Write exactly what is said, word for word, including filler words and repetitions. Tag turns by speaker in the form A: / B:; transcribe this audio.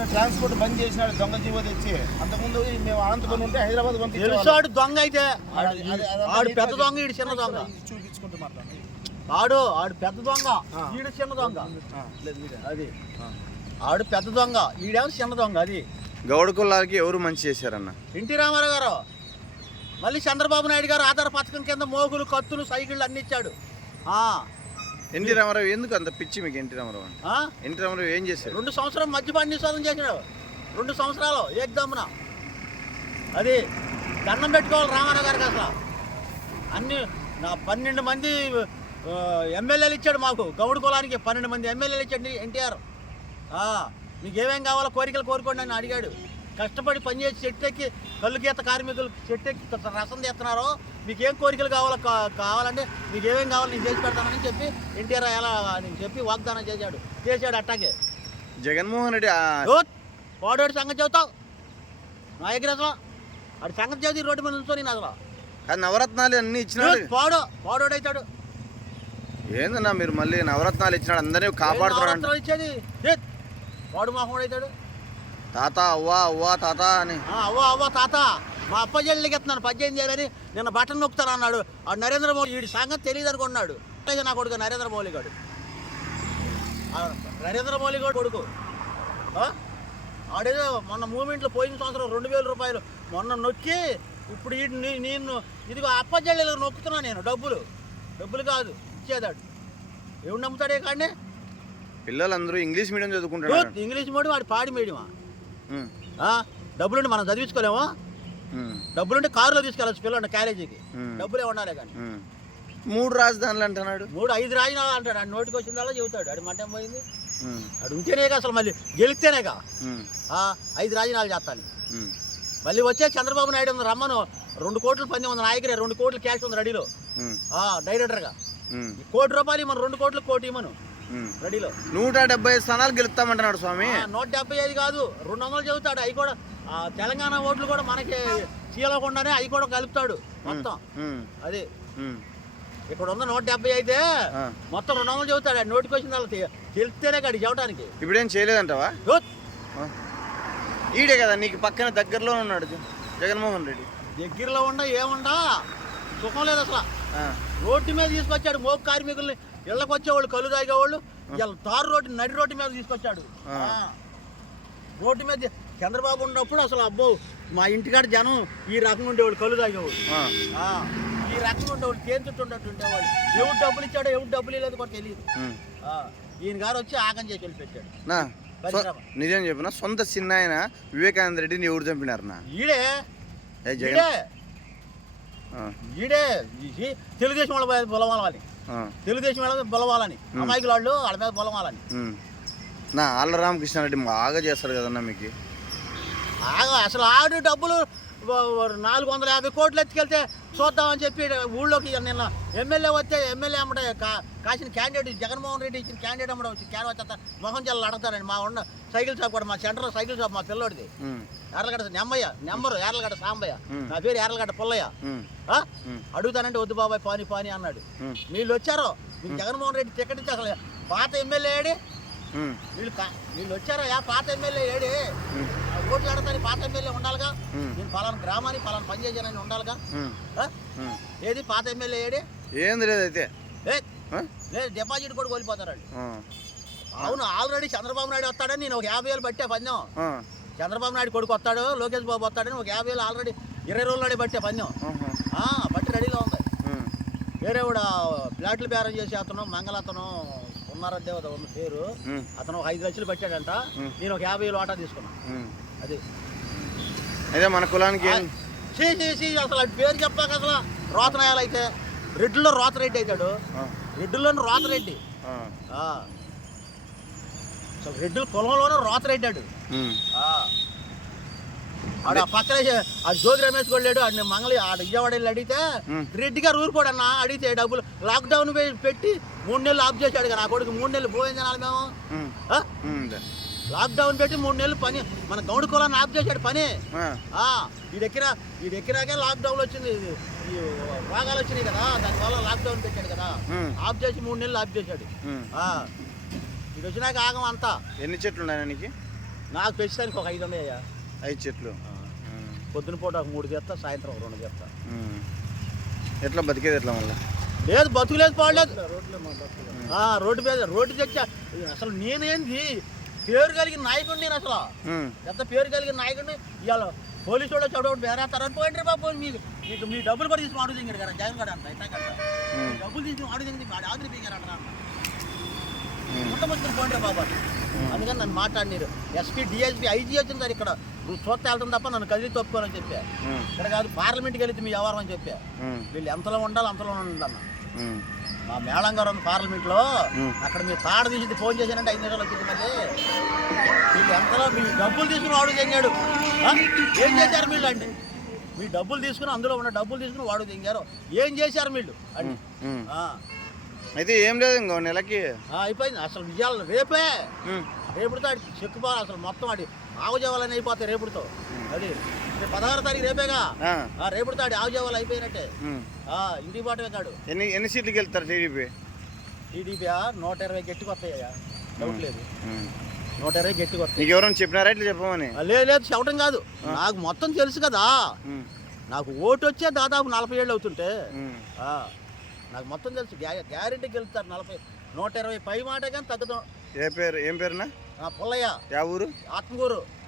A: Transport బంద్ చేసినాడు దొంగ GO తెచ్చి. అంతకుముందు మేము అనంతపురం ఉంటే హైదరాబాద్ పంపించాడు.
B: తెలుసాడు దొంగ అయితే ఆడు పెద్ద దొంగ ఈడు చిన్న దొంగ.
A: చూపించుకుంటూ మాట్లాడు.
B: ఆడు ఆడు పెద్ద దొంగ ఈడు చిన్న దొంగ. అది ఆడు పెద్ద దొంగ ఈడేమో చిన్న దొంగ. అది
C: గౌడ కులాలకి ఎవరు మంచి చేశారన్న?
B: ఎన్టీ రామారావు గారు. మళ్ళీ చంద్రబాబు నాయుడు గారు ఆధార పథకం కింద మోగులు కత్తులు సైకిళ్ళు అన్ని ఇచ్చాడు.
C: ఎన్టీ రామారావు ఎందుకు అంత పిచ్చి మీకు? ఎన్టీ రామారావు ఎన్టీ రామారావు ఏం చేశారు?
B: రెండు సంవత్సరం మద్యపాన నిషేధం చేసినాడు. రెండు సంవత్సరాలు ఏకదమ్మున. అది దండం పెట్టుకోవాలి రామారావు గారికి. అసలు అన్ని నా పన్నెండు మంది ఎమ్మెల్యేలు ఇచ్చాడు మాకు. గౌడ కులానికి పన్నెండు మంది ఎమ్మెల్యేలు ఇచ్చాడు ఎన్టీఆర్. మీకు ఏమేం కావాలో కోరికలు కోరుకోండి అని అడిగాడు. కష్టపడి పనిచేసి చెట్టెక్కి కళ్ళు గీత కార్మికులు చెట్టెక్కి రసం తీస్తున్నారో మీకు ఏం కోరికలు కావాలో కావాలంటే మీకు ఏమేం కావాలో నేను చేసి పెడతానని చెప్పి ఎన్టీఆర్ ఎలా అని చెప్పి వాగ్దానం చేశాడు. చేశాడు అట్టాగే.
C: జగన్మోహన్ రెడ్డి
B: పాడోడి సంగతి చెబుతావు నా దగ్గర. అసలు వాడి సంగతి చెబుతూ రోడ్డు మీద ఉంచుకో. నేను అసలు
C: నవరత్నాలు అన్ని ఇచ్చినాడు.
B: పాడో పాడోడు అవుతాడు.
C: ఏందన్నా మీరు మళ్ళీ నవరత్నాలు ఇచ్చినాడు అందరినీ కాపాడుతున్నాడు.
B: ఇచ్చేది వాడు మాహోడు అవుతాడు.
C: తాత అవ్వా అవ్వా తాత అని.
B: అవ్వ అవ్వ తాత మా అప్ప జల్లికి ఎత్తున్నాను పద్దెనిమిది చేయాలని నిన్న బటన్ నొక్కుతాను అన్నాడు. ఆ నరేంద్ర మోడీ వీడి సంగతి తెలియదు అనుకున్నాడు. నా కొడుకు నరేంద్ర మోడీ గాడు. నరేంద్ర మోడీ గారు కొడుకు ఆడేదో మొన్న మూమెంట్లో పోయిన సంవత్సరం రెండు వేల రూపాయలు మొన్న నొక్కి ఇప్పుడు నేను ఇదిగో అప్ప జల్లీలో నొక్కుతున్నాను నేను. డబ్బులు డబ్బులు కాదు ఇచ్చేదాడు. ఎవడు నమ్ముతాడే కానీ
C: పిల్లలందరూ ఇంగ్లీష్ మీడియం చదువుకుంటారు.
B: ఇంగ్లీష్ మీడియం వాడి పాడి మీడియమా? డబ్బులుండి మనం చదివించుకోలేమో. డబ్బులుంటే కారులో తీసుకెళ్ళచ్చు పిల్లలు కాలేజీకి. డబ్బులే ఉండాలి కానీ.
C: మూడు రాజధానులు అంటున్నాడు.
B: మూడు ఐదు రాజధానులు అంటాడు. ఆడు నోటికి వచ్చిందల్లా చెబుతాడు. ఆడు మటం పోయింది. ఆడు ఉంటేనేగా అసలు మళ్ళీ గెలిస్తేనేగా ఐదు రాజధానులు చేస్తాను. మళ్ళీ వచ్చే చంద్రబాబు నాయుడు ఉంది రమ్మను. రెండు కోట్లు పని ఉంది నాయకుడే. రెండు కోట్లు క్యాష్ ఉంది రెడీలో డైరెక్టర్గా. కోటి రూపాయలు మన రెండు కోట్లు కోటి ఇమ్మను రెడీలో.
C: నూట డెబ్బై ఐదు స్థానాలు గెలుస్తామంటున్నాడు స్వామి.
B: నూట డెబ్బై ఐదు కాదు రెండు వందలు చెబుతాడు. అవి కూడా తెలంగాణ ఓట్లు కూడా మనకి చీలకుండానే అవి కూడా కలుపుతాడు మొత్తం. అది ఇక్కడ ఉన్న నూట డెబ్బై అయితే మొత్తం రెండు వందలు చెబుతాడు. నోటికి వచ్చిన వాళ్ళు తెలిస్తేనే కాదు చెవటానికి.
C: ఇప్పుడేం చేయలేదంటావా? ఈడే కదా నీకు పక్కన దగ్గరలో ఉన్నాడు జగన్మోహన్ రెడ్డి.
B: దగ్గరలో ఉండ ఏముండా సుఖం లేదు అసలు. రోడ్డు మీద తీసుకొచ్చాడు మోపు కార్మికుల్ని. ఇళ్ళకి వచ్చేవాళ్ళు కళ్ళు తాగేవాళ్ళు ఇలా తారు రోడ్డు నడి రోడ్డు మీద తీసుకొచ్చాడు. రోడ్డు మీద చంద్రబాబు ఉన్నప్పుడు అసలు అబ్బో మా ఇంటికాడ జనం ఈ రకంగా ఉండేవాళ్ళు కళ్ళు తాగేవాళ్ళు. ఈ రకంగా ఉండేవాళ్ళు తేంచుట్టు ఉండేట్టు ఉండేవాళ్ళు. ఎవరు డబ్బులు ఇచ్చాడో ఎవరు డబ్బులు ఇవ్వలేదు కూడా తెలియదు. ఈయన గారు వచ్చి ఆగం చేసి వెళ్ళిపెట్టాడు.
C: నిజం చెప్పిన సొంత చిన్న ఆయన వివేకానంద రెడ్డిని ఎవరు చంపినారు?
B: ఈడే ఈడే ఈడే తెలుగుదేశం వాళ్ళ బొలవాలని తెలుగుదేశం వాళ్ళ బొలవాలని అమాయకుల వాళ్ళు వాళ్ళ మీద బొలవాలని.
C: నా ఆళ్ళ రామకృష్ణారెడ్డి బాగా చేస్తాడు కదన్నా మీకు.
B: అసలు ఆడు డబ్బులు నాలుగు వందల యాభై కోట్లు ఎత్తుకెళ్తే చూద్దామని చెప్పి ఊళ్ళోకి నిన్న ఎమ్మెల్యే వస్తే ఎమ్మెల్యే అమ్మడే కాసిన క్యాండిడేట్ జగన్మోహన్ రెడ్డి ఇచ్చిన క్యాండిడేట్ అమ్మడే వచ్చి క్యాన్ వచ్చేస్తా మొహం జల్లు అడగతారండి. మా ఉన్న సైకిల్ షాప్ కూడా మా సెంటర్లో సైకిల్ షాప్ మా పిల్లోడిది ఎర్రగడ్డ నెమ్మయ్య నెంబరు ఎర్రగడ్డ సాంబయ్య. నా పేరు ఎర్రగడ్డ పుల్లయ్య. అడుగుతానంటే వద్దు బాబాయ్ పాని పాని అన్నాడు. వీళ్ళు వచ్చారో మీకు జగన్మోహన్ రెడ్డి టికెట్ ఇచ్చి అసలు పాత ఎమ్మెల్యే ఏడి వీళ్ళు వీళ్ళు వచ్చారో యా పాత ఎమ్మెల్యే ఏడి ఓట్లు ఆడతాని పాత ఎమ్మెల్యే ఉండాలిగా. నేను పలానా గ్రామానికి పలానా పని చేశానని ఉండాలిగా. ఏది పాత ఎమ్మెల్యే ఏడి?
C: ఏంది లేదైతే
B: లేదు డిపాజిట్ కూడా కోల్పోతారు వాళ్ళు. అవును ఆల్రెడీ చంద్రబాబు నాయుడు వస్తాడని నేను ఒక యాభై వేలు బట్టే పందెం. చంద్రబాబు నాయుడు కొడుకు వస్తాడు లోకేష్ బాబు వస్తాడని ఒక యాభై వేలు ఆల్రెడీ ఇరవై రోజులు నాడే బట్టే పందెం. బట్టి రెడీలో ఉంది. వేరే కూడా ఫ్లాట్లు బేరం చేసి అతను మంగళ అతను ఉన్నారదేవత ఉన్న పేరు అతను ఒక ఐదు లక్షలు పెట్టాడంట. నేను ఒక యాభై వేలు ఆటా తీసుకున్నాను. అది
C: అదే మన కులానికి
B: అసలు పేరు చెప్పాక అసలు రోతనాయాలు అయితే రెడ్డిలో రోతరెడ్డి అవుతాడు. రెడ్డిలోని రోతరెడ్డి అసలు రెడ్డి కులంలోనే రోతరెడ్డి ఆడు. ఆడ పక్కనే ఆ జ్యోతి రమేష్ కూడా లేడు. ఆడిని మంగళి ఆడ ఇయ్యవాడ వెళ్ళి అడిగితే రెడ్డి గారు ఊరుకోడన్నా అడిగితే డబ్బులు లాక్డౌన్ పెట్టి మూడు నెలలు ఆఫ్ చేశాడు కదా. నా కొడుకు మూడు నెలలు పోయింది తినాలి మేము. లాక్డౌన్ పెట్టి మూడు నెలలు పని మన గౌడ కులాన్ని ఆఫ్ చేశాడు పని. ఈడెక్కిన ఈడెక్కినాకే లాక్డౌన్ వచ్చింది. ఈ రోగాలు వచ్చినాయి కదా దానివల్ల లాక్డౌన్ పెట్టాడు కదా. ఆఫ్ చేసి మూడు నెలలు ఆఫ్ చేశాడు. ఇది వచ్చినాక ఆగం అంతా.
C: ఎన్ని చెట్లు ఉన్నాయి నీకు?
B: నాకు ప్రస్తుతానికి ఒక ఐదు ఉన్నాయ్యా.
C: ఐదు చెట్లు. ఉమ్.
B: పొద్దున పూట ఒక మూడు చేస్తా, సాయంత్రం ఒక రెండు చేస్తా.
C: ఉమ్. ఎట్లా బతికేది ఎట్లా మళ్ళీ?
B: లేదు బతుకులేదు, పాడలేదు. రోడ్డు మీద రోడ్డు తెచ్చా. అసలు నేనేంది పేరు కలిగిన నాయకుడిని, నేను అసలు
C: ఉమ్.
B: ఎంత పేరు కలిగిన నాయకుడిని. ఇవాళ పోలీసు వాళ్ళు చదవడం బేరేస్తారని పోయిండ్రు బాబు. మీకు మీకు మీ డబ్బులు కూడా తీసుకుని ఆడు దిగాడు కదా జగన్ గడ అంట ఇట్లా గంట
C: ఉమ్.
B: డబ్బులు తీసుకుని ఆడు దిగింది ఆదులు పీగారంట
C: ఉమ్.
B: మొత్తం వచ్చిన పోయిండ్రు బాబు. అందుకని నన్ను మాట్లాడినారు. ఎస్పీ డిఎస్పీ ఐజీ వచ్చింది సార్ ఇక్కడ. నువ్వు చూస్తే వెళ్తాం తప్ప నన్ను కదిలి తప్పుకోవాలని చెప్పా.
C: ఉమ్.
B: ఇక్కడ కాదు పార్లమెంట్కి వెళ్తే మీ వ్యవహారం అని చెప్పా.
C: ఉమ్.
B: వీళ్ళు ఎంతలో ఉండాలి అంతలో ఉండాలి అన్న.
C: ఉమ్.
B: మా మేళం గారు ఉంది పార్లమెంట్లో.
C: ఉమ్.
B: అక్కడ మీరు తాడ తీసి ఫోన్ చేశానంటే ఐదు నిమిషాలు వచ్చింది. మళ్ళీ వీళ్ళు ఎంతలో మీ డబ్బులు తీసుకుని వాడు తెంగాడు. ఆ? ఏం చేశారు వీళ్ళు అండి? మీ డబ్బులు తీసుకుని అందులో ఉన్న డబ్బులు తీసుకుని వాడు తెంగారు. ఏం చేశారు వీళ్ళు అండి?
C: ఉమ్.
B: ఆ.
C: అయితే ఏం లేదు ఇంకో నెలకి.
B: ఆ, అయిపోయింది అసలు ఇవాళ రేపే.
C: ఉమ్.
B: రేపుడితో ఆడి చెక్కుపోవాలి అసలు మొత్తం ఆడి ఆవుజేవాలని అయిపోతాయి రేపుడితో. అది రేపు పదహారు తారీఖు రేపేగా.
C: ఆ.
B: ఆ, రేపుడితో ఆడి ఆవుజేవాలు అయిపోయినట్టే.
C: ఉమ్.
B: ఆ, ఇంటికి పాటమే కాడు.
C: ఎన్ని ఎన్ని సీట్లకి వెళ్తారు టీడీపీ?
B: టీడీపీ నూట ఇరవై గట్టికి వస్తాయ్యా, డౌట్ లేదు.
C: ఉమ్.
B: నూట ఇరవై గట్టికి వస్తాయి.
C: నీకు ఎవరైనా చెప్పినారా ఇట్లా చెప్పమని?
B: లేదు లేదు చెప్పడం కాదు, నాకు మొత్తం తెలుసు కదా.
C: ఉమ్.
B: నాకు ఓటు వచ్చే దాదాపు నలభై ఏళ్ళు అవుతుంటే
C: ఉమ్.
B: ఆ, నాకు మొత్తం తెలుసు. గ్యా గ్యారెంటీ గెలుస్తారు నలభై నూట ఇరవై పై మాట కానీ తగ్గుతాం.
C: ఏ పేరు ఏం పేరునా?
B: పుల్లయ్య,
C: యా ఊరు?
B: ఆత్మకూరు.